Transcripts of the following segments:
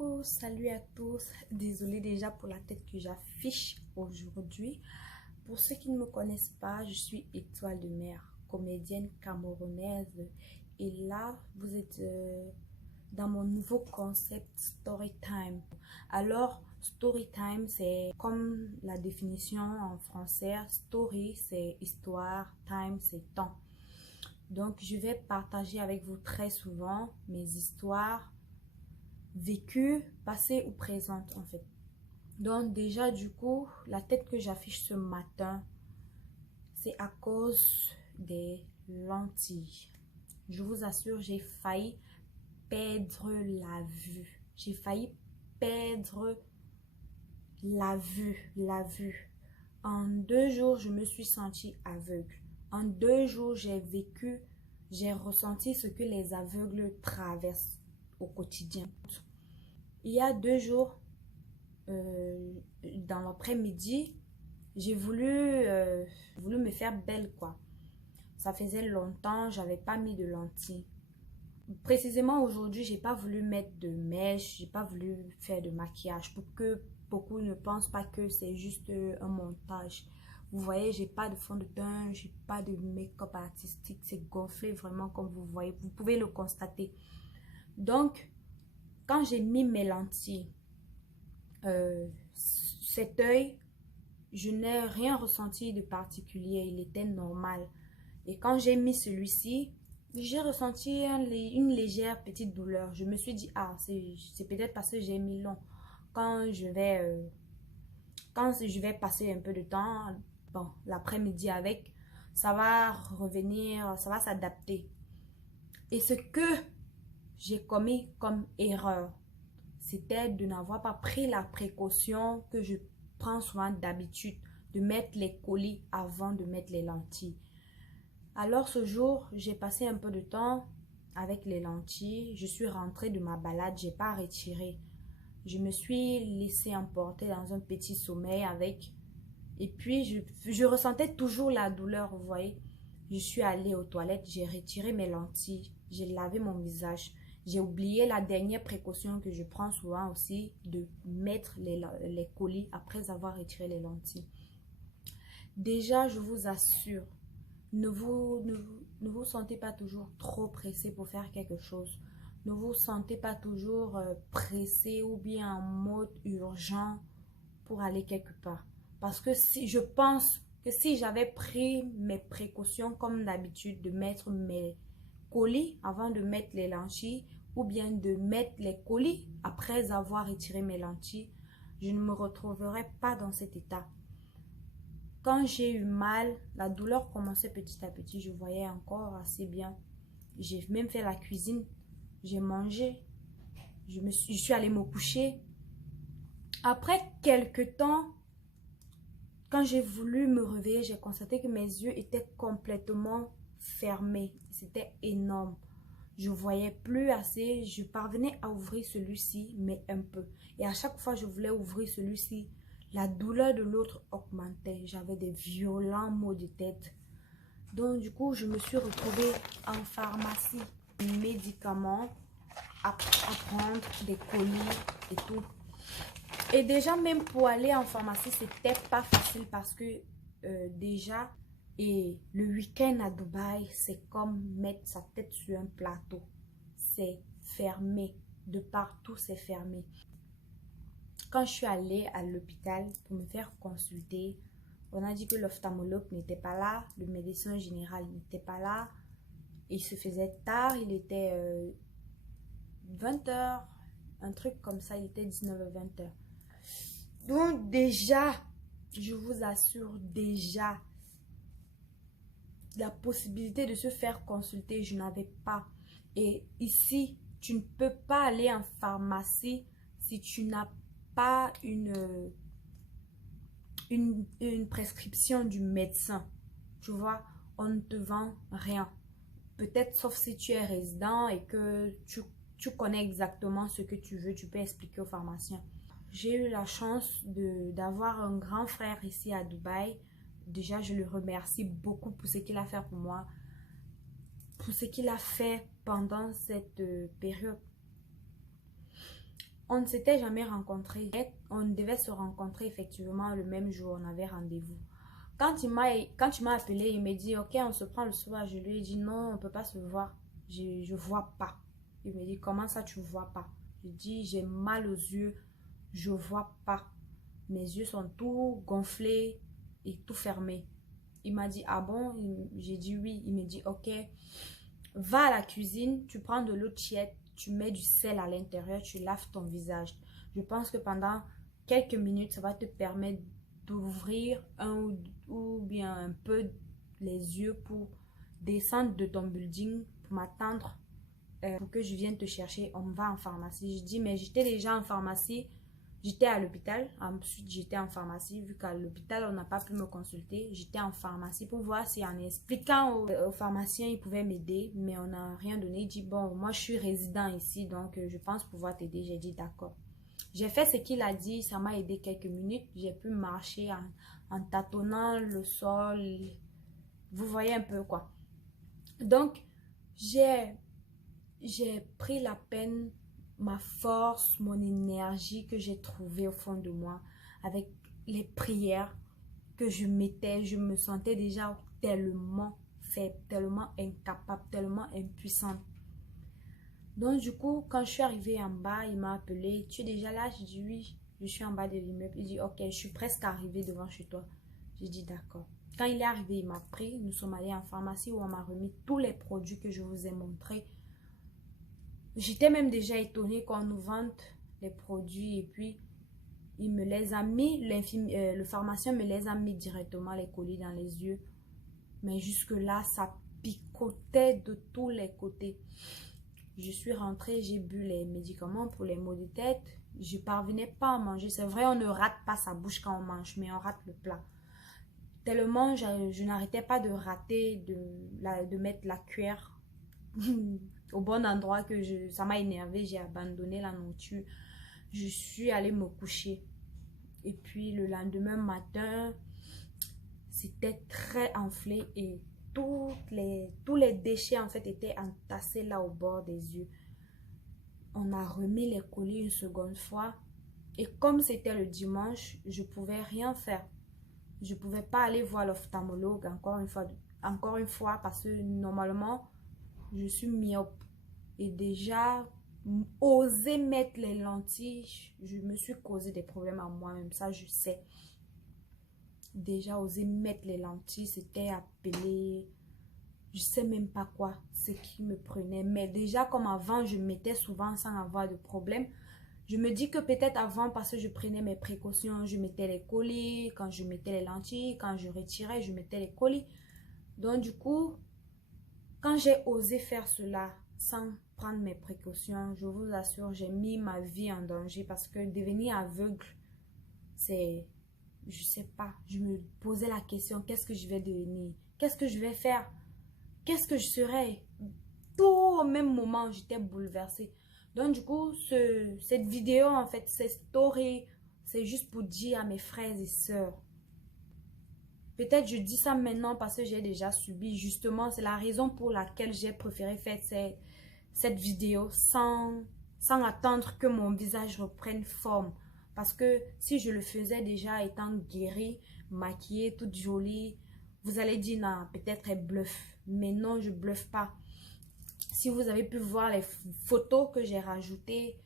Coucou, salut à tous. Désolée déjà pour la tête que j'affiche aujourd'hui. Pour ceux qui ne me connaissent pas, je suis Étoile de Mer, comédienne camerounaise. Et là, vous êtes dans mon nouveau concept Storytime. Alors, Storytime, c'est comme la définition en français. Story, c'est histoire, time, c'est temps. Donc, je vais partager avec vous très souvent mes histoires vécues, passées ou présentes en fait. Donc déjà du coup, la tête que j'affiche ce matin, c'est à cause des lentilles. Je vous assure, j'ai failli perdre la vue. J'ai failli perdre la vue. En 2 jours, je me suis sentie aveugle. En 2 jours, j'ai ressenti ce que les aveugles traversent au quotidien. Il y a 2 jours, dans l'après-midi, j'ai voulu me faire belle quoi. Ça faisait longtemps, j'avais pas mis de lentilles. Précisément aujourd'hui, j'ai pas voulu mettre de mèche, j'ai pas voulu faire de maquillage pour que beaucoup ne pensent pas que c'est juste un montage. Vous voyez, j'ai pas de fond de teint, j'ai pas de make-up artistique, c'est gonflé vraiment comme vous voyez, vous pouvez le constater. Donc, quand j'ai mis mes lentilles, cet œil, je n'ai rien ressenti de particulier, il était normal. Et quand j'ai mis celui-ci, j'ai ressenti une légère petite douleur. Je me suis dit, ah, c'est peut-être parce que j'ai mis long. Quand je vais passer un peu de temps, bon, l'après-midi avec, ça va revenir, ça va s'adapter. Et ce que j'ai commis comme erreur, c'était de n'avoir pas pris la précaution que je prends souvent d'habitude, de mettre les colis avant de mettre les lentilles. Alors ce jour, j'ai passé un peu de temps avec les lentilles. Je suis rentrée de ma balade, j'ai pas retiré. Je me suis laissée emporter dans un petit sommeil avec. Et puis je ressentais toujours la douleur, vous voyez. Je suis allée aux toilettes, j'ai retiré mes lentilles, j'ai lavé mon visage. J'ai oublié la dernière précaution que je prends souvent aussi, de mettre les colis après avoir retiré les lentilles. Déjà, je vous assure, ne vous sentez pas toujours trop pressé pour faire quelque chose. Ne vous sentez pas toujours pressé ou bien en mode urgent pour aller quelque part. Parce que je pense que si j'avais pris mes précautions comme d'habitude, de mettre mes colis avant de mettre les lentilles ou bien de mettre les colis après avoir retiré mes lentilles, je ne me retrouverais pas dans cet état. Quand j'ai eu mal, la douleur commençait petit à petit, je voyais encore assez bien. J'ai même fait la cuisine, j'ai mangé, je suis allée me coucher. Après quelques temps, quand j'ai voulu me réveiller, j'ai constaté que mes yeux étaient complètement fermés. C'était énorme. Je voyais plus assez. Je parvenais à ouvrir celui-ci, mais un peu. Et à chaque fois que je voulais ouvrir celui-ci, la douleur de l'autre augmentait. J'avais des violents maux de tête. Donc du coup, je me suis retrouvée en pharmacie. Des médicaments à prendre, des colis et tout. Et déjà, même pour aller en pharmacie, c'était pas facile parce que déjà, et le week-end à Dubaï, c'est comme mettre sa tête sur un plateau. C'est fermé. De partout, c'est fermé. Quand je suis allée à l'hôpital pour me faire consulter, on a dit que l'ophtalmologue n'était pas là, le médecin général n'était pas là. Il se faisait tard, il était 20 h, un truc comme ça, il était 19 h 20 h. Donc déjà, je vous assure, déjà, la possibilité de se faire consulter, je n'avais pas. Et ici, tu ne peux pas aller en pharmacie si tu n'as pas une prescription du médecin. Tu vois, on ne te vend rien. Peut-être sauf si tu es résident et que tu connais exactement ce que tu veux, tu peux expliquer au pharmacien. J'ai eu la chance d'avoir un grand frère ici à Dubaï. Déjà, je le remercie beaucoup pour ce qu'il a fait pour moi, pour ce qu'il a fait pendant cette période. On ne s'était jamais rencontrés. On devait se rencontrer effectivement le même jour. On avait rendez-vous. Quand il m'a appelé, il m'a dit, ok, on se prend le soir. Je lui ai dit, non, on ne peut pas se voir. Je vois pas. Il me dit, comment ça, tu vois pas? Je dis, j'ai mal aux yeux. Je vois pas. Mes yeux sont tout gonflés et tout fermés. Il m'a dit, ah bon? J'ai dit oui. Il me dit, ok, va à la cuisine, tu prends de l'eau tiède, tu mets du sel à l'intérieur, tu laves ton visage. Je pense que pendant quelques minutes, ça va te permettre d'ouvrir ou bien un peu les yeux pour descendre de ton building, pour m'attendre, pour que je vienne te chercher. On va en pharmacie. Je dis, mais j'étais déjà en pharmacie. J'étais à l'hôpital, ensuite j'étais en pharmacie, vu qu'à l'hôpital on n'a pas pu me consulter. J'étais en pharmacie pour voir si en expliquant au pharmacien il pouvait m'aider, mais on n'a rien donné. Il dit bon, moi je suis résident ici, donc je pense pouvoir t'aider. J'ai dit d'accord. J'ai fait ce qu'il a dit, ça m'a aidé quelques minutes. J'ai pu marcher en tâtonnant le sol. Vous voyez un peu quoi. Donc j'ai pris la peine, ma force, mon énergie que j'ai trouvée au fond de moi avec les prières que je mettais. Je me sentais déjà tellement faible, tellement incapable, tellement impuissante. Donc du coup, quand je suis arrivée en bas, il m'a appelé. Tu es déjà là? J'ai dit oui, je suis en bas de l'immeuble. Il dit ok, je suis presque arrivée devant chez toi. J'ai dit d'accord. Quand il est arrivé, il m'a pris. Nous sommes allés en pharmacie où on m'a remis tous les produits que je vous ai montrés. J'étais même déjà étonnée qu'on nous vende les produits et puis il me les a mis, le pharmacien me les a mis directement les colis dans les yeux. Mais jusque là, ça picotait de tous les côtés. Je suis rentrée, j'ai bu les médicaments pour les maux de tête. Je ne parvenais pas à manger. C'est vrai, on ne rate pas sa bouche quand on mange, mais on rate le plat. Tellement je n'arrêtais pas de rater, de mettre la cuillère au bon endroit que ça m'a énervé. J'ai abandonné la nourriture. Je suis allée me coucher. Et puis le lendemain matin, c'était très enflé et tous les déchets en fait étaient entassés là au bord des yeux. On a remis les colis une seconde fois. Et comme c'était le dimanche, je ne pouvais rien faire. Je ne pouvais pas aller voir l'ophtalmologue encore une fois parce que normalement, je suis myope. Et déjà, oser mettre les lentilles, je me suis causé des problèmes à moi-même, ça je sais. Déjà, oser mettre les lentilles, c'était appelé, je sais même pas quoi, ce qui me prenait. Mais déjà, comme avant, je mettais souvent sans avoir de problème. Je me dis que peut-être avant, parce que je prenais mes précautions, je mettais les colis, quand je mettais les lentilles, quand je retirais, je mettais les colis. Donc du coup, quand j'ai osé faire cela sans prendre mes précautions, je vous assure, j'ai mis ma vie en danger parce que devenir aveugle, c'est, je sais pas, je me posais la question, qu'est-ce que je vais devenir? Qu'est-ce que je vais faire? Qu'est-ce que je serai? Tout au même moment, j'étais bouleversée. Donc du coup, cette vidéo, en fait, cette story, c'est juste pour dire à mes frères et sœurs. Peut-être je dis ça maintenant parce que j'ai déjà subi. Justement, c'est la raison pour laquelle j'ai préféré faire cette vidéo sans attendre que mon visage reprenne forme. Parce que si je le faisais déjà étant guérie, maquillée, toute jolie, vous allez dire, non, peut-être elle bluffe. Mais non, je bluffe pas. Si vous avez pu voir les photos que j'ai rajoutées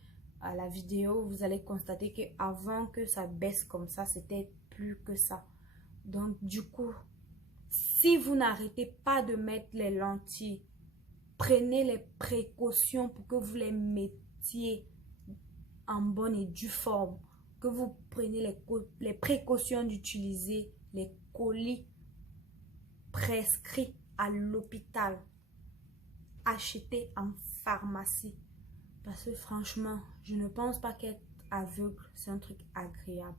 à la vidéo, vous allez constater qu'avant que ça baisse comme ça, c'était plus que ça. Donc, du coup, si vous n'arrêtez pas de mettre les lentilles, prenez les précautions pour que vous les mettiez en bonne et due forme. Que vous preniez les précautions d'utiliser les colis prescrits à l'hôpital, achetés en pharmacie. Parce que franchement, je ne pense pas qu'être aveugle, c'est un truc agréable.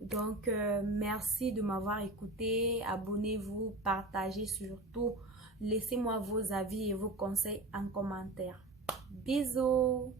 Donc, merci de m'avoir écouté. Abonnez-vous, partagez surtout. Laissez-moi vos avis et vos conseils en commentaire. Bisous!